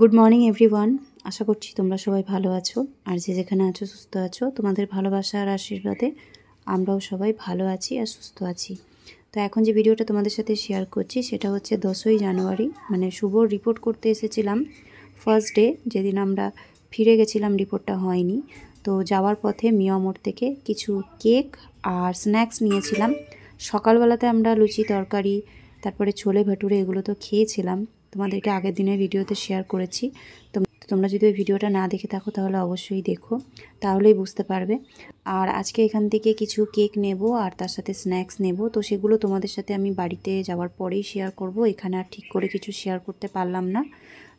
Good morning everyone. আশা করছি তোমরা সবাই ভালো আছো, আর যে যেখানে আছো সুস্থ আছো। তোমাদের ভালোবাসা আর আশীর্বাদে আমরাও সবাই ভালো আছি আর সুস্থ আছি। তো এখন যে ভিডিওটা তোমাদের সাথে শেয়ার করছি সেটা হচ্ছে 10ই জানুয়ারি, মানে শুভ রিপোর্ট করতে এসেছিলাম ফার্স্ট ডে, যেদিন আমরা ফিরে গেছিলাম রিপোর্টটা হয়নি। তো যাওয়ার পথে মিয়া মোড় থেকে কিছু কেক আর স্ন্যাক্স নিয়েছিলাম। সকালবেলাতে আমরা লুচি তরকারি তারপরে ছোলে ভাটুরে এগুলো তো খেয়েছিলাম, তোমাদেরকে আগের দিনের ভিডিওতে শেয়ার করেছি। তোমরা যদি ওই ভিডিওটা না দেখে থাকো তাহলে অবশ্যই দেখো, তাহলেই বুঝতে পারবে। আর আজকে এখান থেকে কিছু কেক নেব আর তার সাথে স্ন্যাক্স নেব, তো সেগুলো তোমাদের সাথে আমি বাড়িতে যাওয়ার পরেই শেয়ার করব। এখানে আর ঠিক করে কিছু শেয়ার করতে পারলাম না।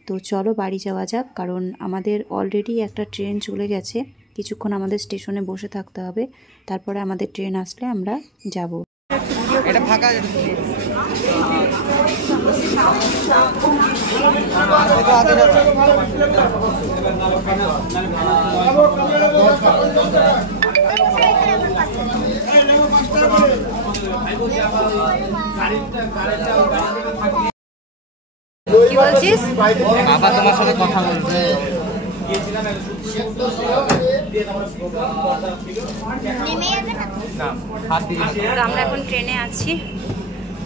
তো চলো বাড়ি যাওয়া যাক, কারণ আমাদের অলরেডি একটা ট্রেন চলে গেছে। কিছুক্ষণ আমাদের স্টেশনে বসে থাকতে হবে, তারপরে আমাদের ট্রেন আসলে আমরা যাব। এটা ফাঁকা কি বলছিস? বাবা তোমার সাথে কথা বলবে। আমরা এখন ট্রেনে আছি,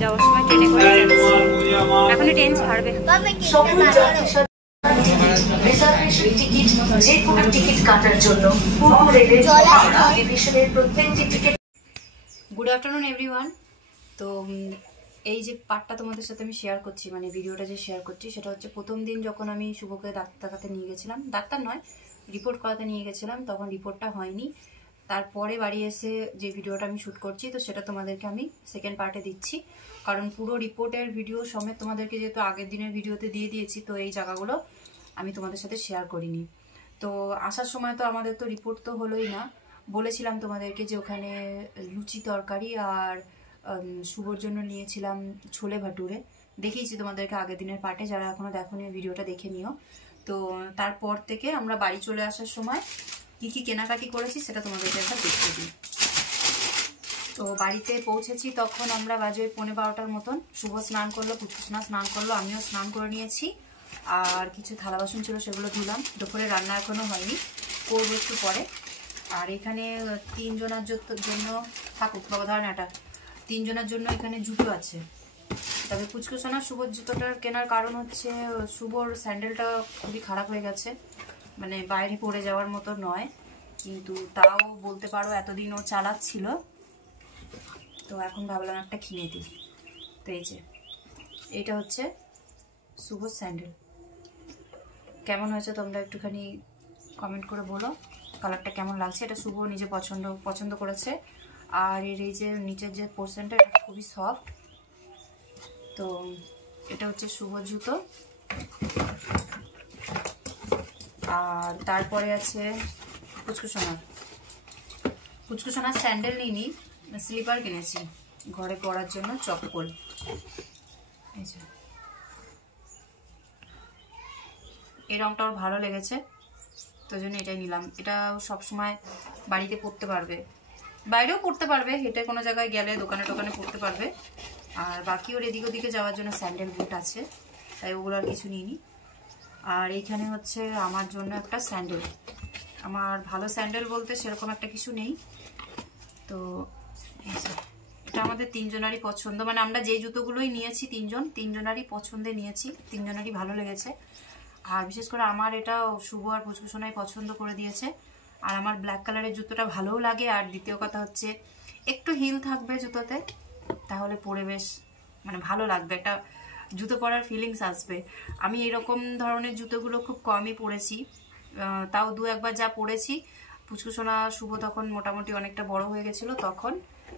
যাওয়ার সময় ট্রেনে করে যাচ্ছি। এখনই ট্রেন ছাড়বে। রিজার্ভেশন টিকিট যে কোনো টিকিট কাটার জন্য পূর্ব রেলের হাওড়া ডিভিশনের প্রত্যেকটি টিকিট। Good afternoon everyone. তো এই যে পার্টটা তোমাদের সাথে আমি শেয়ার করছি, মানে ভিডিওটা যে শেয়ার করছি সেটা হচ্ছে প্রথম দিন যখন আমি শুভকে ডাক্তার দেখাতে নিয়ে গেছিলাম, ডাক্তার নয় রিপোর্ট করাতে নিয়ে গেছিলাম, তখন রিপোর্টটা হয়নি। তারপরে বাড়ি এসে যে ভিডিওটা আমি শ্যুট করছি, তো সেটা তোমাদেরকে আমি সেকেন্ড পার্টে দিচ্ছি, কারণ পুরো রিপোর্টের ভিডিও সমেত তোমাদেরকে যেহেতু আগের দিনের ভিডিওতে দিয়ে দিয়েছি, তো এই জায়গাগুলো আমি তোমাদের সাথে শেয়ার করিনি। তো আসার সময় তো আমাদের তো রিপোর্ট তো হলোই না। বলেছিলাম তোমাদেরকে যে ওখানে লুচি তরকারি আর শুভর জন্য নিয়েছিলাম ছোলে ভাটুরে, দেখিয়েছি তোমাদেরকে আগের দিনের পার্টে, যারা এখনো দেখোনি ভিডিওটা দেখে নিও। তো তারপর থেকে আমরা বাড়ি চলে আসার সময় কি কি কেনাকাটি করেছি সেটা তোমাদেরকে একবার দেখতে দিই। তো বাড়িতে পৌঁছেছি তখন আমরা বাজে 11:15টার মতন। শুভ স্নান করলো, পুচকুসোনা স্নান করলো, আমিও স্নান করে নিয়েছি। আর কিছু থালা বাসন ছিল সেগুলো ধুলাম। দুপুরে রান্না এখনো হয়নি, করবো একটু পরে। আর এখানে 3 জনের জন্য থাকুক বাবা ধরেন, এটা 3 জনের জন্য এখানে জুতো আছে। তবে পুচকুসোনা শুভর জুতোটার কেনার কারণ হচ্ছে শুভর স্যান্ডেলটা খুবই খারাপ হয়ে গেছে, মানে বাইরে পড়ে যাওয়ার মতো নয়, কিন্তু তাও বলতে পারো এতদিন ও চালাচ্ছিল, তো এখন ভাবলাম একটা কিনে দিই। তো এই যে এইটা হচ্ছে শুভর স্যান্ডেল। কেমন হয়েছে তোমরা একটুখানি কমেন্ট করে বলো, কালারটা কেমন লাগছে। এটা শুভ নিজে পছন্দ করেছে। আর এর এই যে নিচের যে পোর্শনটা, এটা খুবই সফট। তো এটা হচ্ছে শুভর জুতো। আর তারপরে আছে পুচকুসোনার স্যান্ডেল নিইনি, স্লিপার কিনেছি ঘরে পরার জন্য, চপ্পল। এই রংটা ওর ভালো লেগেছে, তো জন্য এটাই নিলাম। এটা সবসময় বাড়িতে পরতে পারবে, বাইরেও পরতে পারবে, হেঁটে কোনো জায়গায় গেলে দোকানে টোকানে পরতে পারবে। আর বাকি ওর এদিক ওদিকে যাওয়ার জন্য স্যান্ডেল বুট আছে, তাই ওগুলো আর কিছু নিইনি। আর এইখানে হচ্ছে আমার জন্য একটা স্যান্ডেল। আমার ভালো স্যান্ডেল বলতে সেরকম একটা কিছু নেই। তো এটা আমাদের 3 জনেরই পছন্দ, মানে আমরা যে জুতোগুলোই নিয়েছি 3 জনেরই পছন্দে নিয়েছি, 3 জনেরই ভালো লেগেছে। আর বিশেষ করে আমার এটা শুভ আর পুচকুসোনাই পছন্দ করে দিয়েছে। আর আমার ব্ল্যাক কালারের জুতোটা ভালোও লাগে। আর দ্বিতীয় কথা হচ্ছে একটু হিল থাকবে জুতোতে, তাহলে পরে বেশ মানে ভালো লাগবে, একটা জুতো পরার ফিলিংস আসবে। আমি এরকম ধরনের জুতোগুলো খুব কমই পরেছি, তাও 2-1 বার যা পরেছি। পুচকুসোনা শুভ তখন মোটামুটি অনেকটা বড় হয়ে গেছিলো তখন,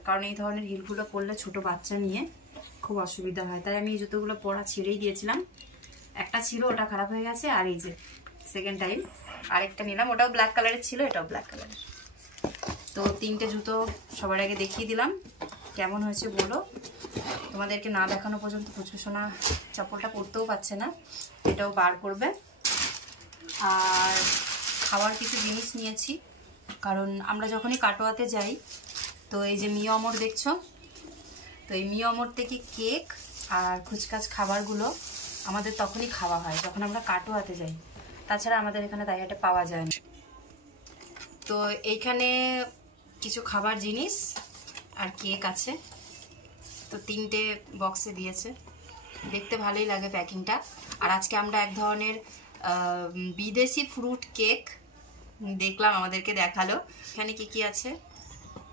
কারণ এই ধরনের হিলগুলো পরলে ছোট বাচ্চা নিয়ে খুব অসুবিধা হয়, তাই আমি এই জুতোগুলো পরা ছেড়েই দিয়েছিলাম। একটা ছিল, ওটা খারাপ হয়ে গেছে। আর এই যে সেকেন্ড টাইম আরেকটা নিলাম, ওটাও ব্ল্যাক কালারের ছিল, এটাও ব্ল্যাক কালারের। তো 3টে জুতো সবার আগে দেখিয়ে দিলাম, কেমন হয়েছে বলো। তোমাদেরকে না দেখানো পর্যন্ত পুচকুসোনা চপ্পলটা পরতেও পারছে না, এটাও বার করবে। আর খাওয়ার কিছু জিনিস নিয়েছি, কারণ আমরা যখনই কাটোয়াতে যাই, তো এই যে মিয়া মোড় দেখছো, তো এই মিয়া মোড় থেকে কেক আর খুচকাচ খাবারগুলো আমাদের তখনই খাওয়া হয় যখন আমরা কাটোয়াতে যাই, তাছাড়া আমাদের এখানে দাইহাটে পাওয়া যায় না। তো এইখানে কিছু খাবার জিনিস আর কেক আছে, তো 3টে বক্সে দিয়েছে, দেখতে ভালোই লাগে প্যাকিংটা। আর আজকে আমরা এক ধরনের বিদেশি ফ্রুট কেক দেখলাম, আমাদেরকে দেখালো। এখানে কি কি আছে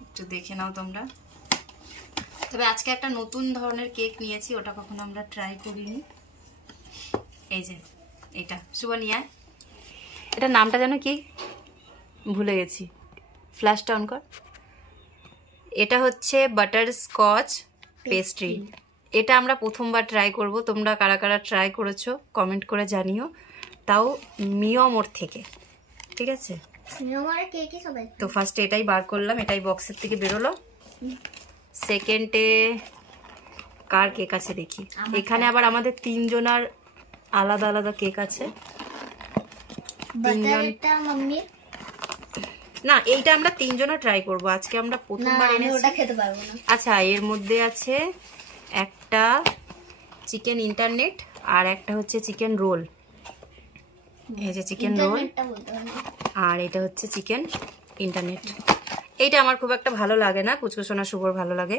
একটু দেখে নাও তোমরা। তবে আজকে একটা নতুন ধরনের কেক নিয়েছি, ওটা কখনো আমরা ট্রাই করিনি। এই যে এটা শুভ নিয়ে, এটা নামটা যেন কি ভুলে গেছি, ফ্ল্যাশটা অন কর। এটা হচ্ছে বাটার স্কচ পেস্ট্রি। এটা আমরা প্রথমবার ট্রাই করব, তোমরা কারা কারা ট্রাই করেছো কমেন্ট করে জানিও, তাও মিয়মোর থেকে, ঠিক আছে? তো ফার্স্টে এটাই বার করলাম, এটাই বক্সের থেকে বেরোলো। সেকেন্ডে কার কেক আছে দেখি, এখানে আবার আমাদের 3 জনার আলাদা আলাদা কেক আছে। না এইটা আমরা 3 জনা ট্রাই করব, আজকে আমরা প্রথমবার এনেছি। আচ্ছা, এর মধ্যে আছে একটা চিকেন ইন্টারনেট আর একটা হচ্ছে চিকেন রোল। এই যে চিকেন রোল আর এটা হচ্ছে চিকেন ইন্টারনেট। এইটা আমার খুব একটা ভালো লাগে না, কুচকুচোনা শুভর ভালো লাগে,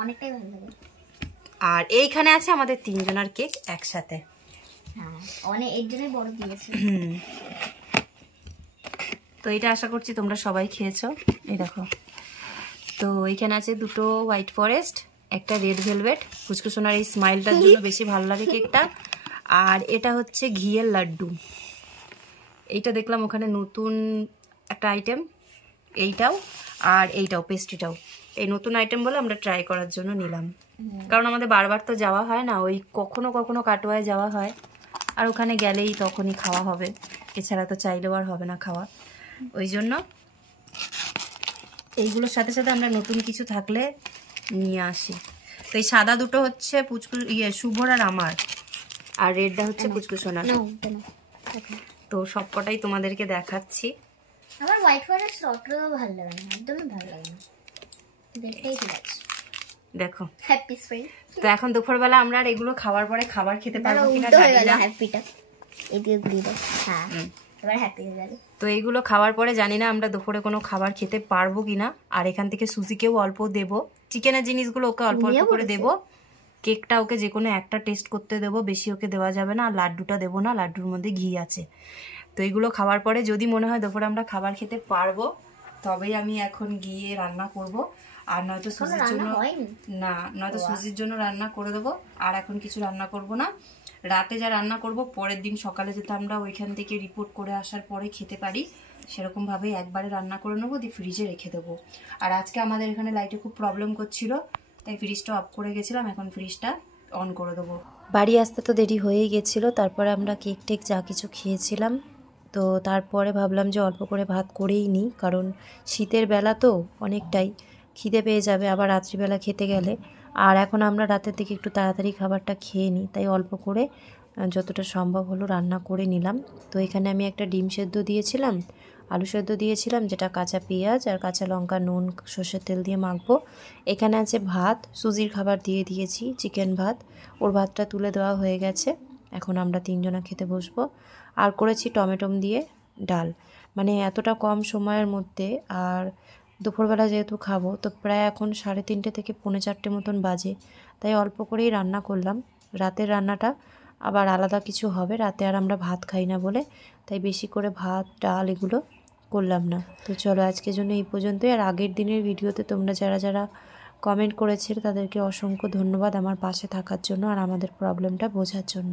অনেকটাই ভালো লাগে। আর এইখানে আছে আমাদের 3 জনার কেক একসাথে। হ্যাঁ, অনেক এর জন্যই বড় দিয়েছে। তো এটা আশা করছি তোমরা সবাই খেয়েছো। এই দেখো, তো এইখানে আছে 2টো হোয়াইট ফরেস্ট, একটা রেড ভেলভেট। কুচকুচোনার এই স্মাইলটার জন্য বেশি ভালো লাগে কেকটা। আর এটা হচ্ছে ঘিয়ের লাড্ডু। এইটা দেখলাম ওখানে নতুন একটা আইটেম, এইটাও আর এইটাও পেস্ট্রিটাও এই নতুন আইটেম বলে আমরা ট্রাই করার জন্য নিলাম। কারণ আমাদের বারবার তো যাওয়া হয় না, ওই কখনো কখনো কাটোয়ায় যাওয়া হয়, আর ওখানে গেলেই তখনই খাওয়া হবে, এছাড়া তো চাইলেও আর হবে না খাওয়া। ওই জন্য এইগুলোর সাথে সাথে আমরা নতুন কিছু থাকলে নিয়ে আসি। তো এই সাদা দুটো হচ্ছে শুভর আর আমার, আর রেডটা হচ্ছে কুচকুচোনার। তো সবকটাই তোমাদেরকে দেখাচ্ছি। আমার হোয়াইট ফরেস্ট রকটাও ভালো লাগে না, একদমই ভালো লাগে না, দেখতেই ঠিক আছে। দেখো হ্যাপি স্প্রিং। তো এখন দুপুরবেলা আমরা আর এগুলো খাওয়ার পরে খাবার খেতে পারবো কিনা জানি না। হ্যাপিটা এদিকে ঘুরিয়ে দাও। হ্যাঁ, এবার হ্যাপি হয়ে গেল। তো এইগুলো খাওয়ার পরে জানি না আমরা দুপুরে কোনো খাবার খেতে পারবো কিনা। আর এখান থেকে সুজিকেও অল্প দেবো, চিকেনের জিনিসগুলো ওকে অল্প অল্প করে দেবো, কেকটা ওকে যে কোনো একটা টেস্ট করতে দেবো, বেশি ওকে দেওয়া যাবে না। আর লাড্ডুটা দেবো না, লাড্ডুর মধ্যে ঘি আছে। তো এইগুলো খাওয়ার পরে যদি মনে হয় দুপুরে আমরা খাবার খেতে পারবো, তবেই আমি এখন গিয়ে রান্না করব। আর নয়তো সুজির জন্য নয়তো সুজির জন্য রান্না করে দেবো। আর এখন কিছু রান্না করব না, রাতে যা রান্না করব পরের দিন সকালে যাতে আমরা ওইখান থেকে রিপোর্ট করে আসার পরে খেতে পারি, সেরকম ভাবে একবারে রান্না করে নেবো, দিয়ে ফ্রিজে রেখে দেবো। আর আজকে আমাদের এখানে লাইটে খুব প্রবলেম করছিল, তাই ফ্রিজটা অফ করে গেছিলাম, এখন ফ্রিজটা অন করে দেবো। বাড়ি আসতে তো দেরি হয়েই গেছিলো, তারপরে আমরা কেক টেক যা কিছু খেয়েছিলাম। তো তারপরে ভাবলাম যে অল্প করে ভাত করেই নিই, কারণ শীতের বেলা তো অনেকটাই খিদে পেয়ে যাবে আবার রাত্রিবেলা খেতে গেলে। আর এখন আমরা রাতের দিকে একটু তাড়াতাড়ি খাবারটা খেয়ে নিই, তাই অল্প করে যতটা সম্ভব হলো রান্না করে নিলাম। তো এখানে আমি একটা ডিম সেদ্ধ দিয়েছিলাম, আলু সেদ্ধ দিয়েছিলাম, যেটা কাঁচা পেঁয়াজ আর কাঁচা লঙ্কা নুন সর্ষের তেল দিয়ে মাখবো। এখানে আছে ভাত, সুজির খাবার দিয়ে দিয়েছি, চিকেন ভাত, ওর ভাতটা তুলে দেওয়া হয়ে গেছে। এখন আমরা 3 জনা খেতে বসবো। আর করেছি টমেটো দিয়ে ডাল, মানে এতটা কম সময়ের মধ্যে। আর দুপুরবেলা যেহেতু খাবো, তো প্রায় এখন 3:30 থেকে 4:45 মতন বাজে, তাই অল্প করেই রান্না করলাম। রাতের রান্নাটা আবার আলাদা কিছু হবে, রাতে আর আমরা ভাত খাই না বলে, তাই বেশি করে ভাত ডাল এগুলো করলাম না। তো চলো আজকের জন্য এই পর্যন্তই। আর আগের দিনের ভিডিওতে তোমরা যারা যারা কমেন্ট করেছিলে তাদেরকে অসংখ্য ধন্যবাদ আমার পাশে থাকার জন্য আর আমাদের প্রবলেমটা বোঝার জন্য।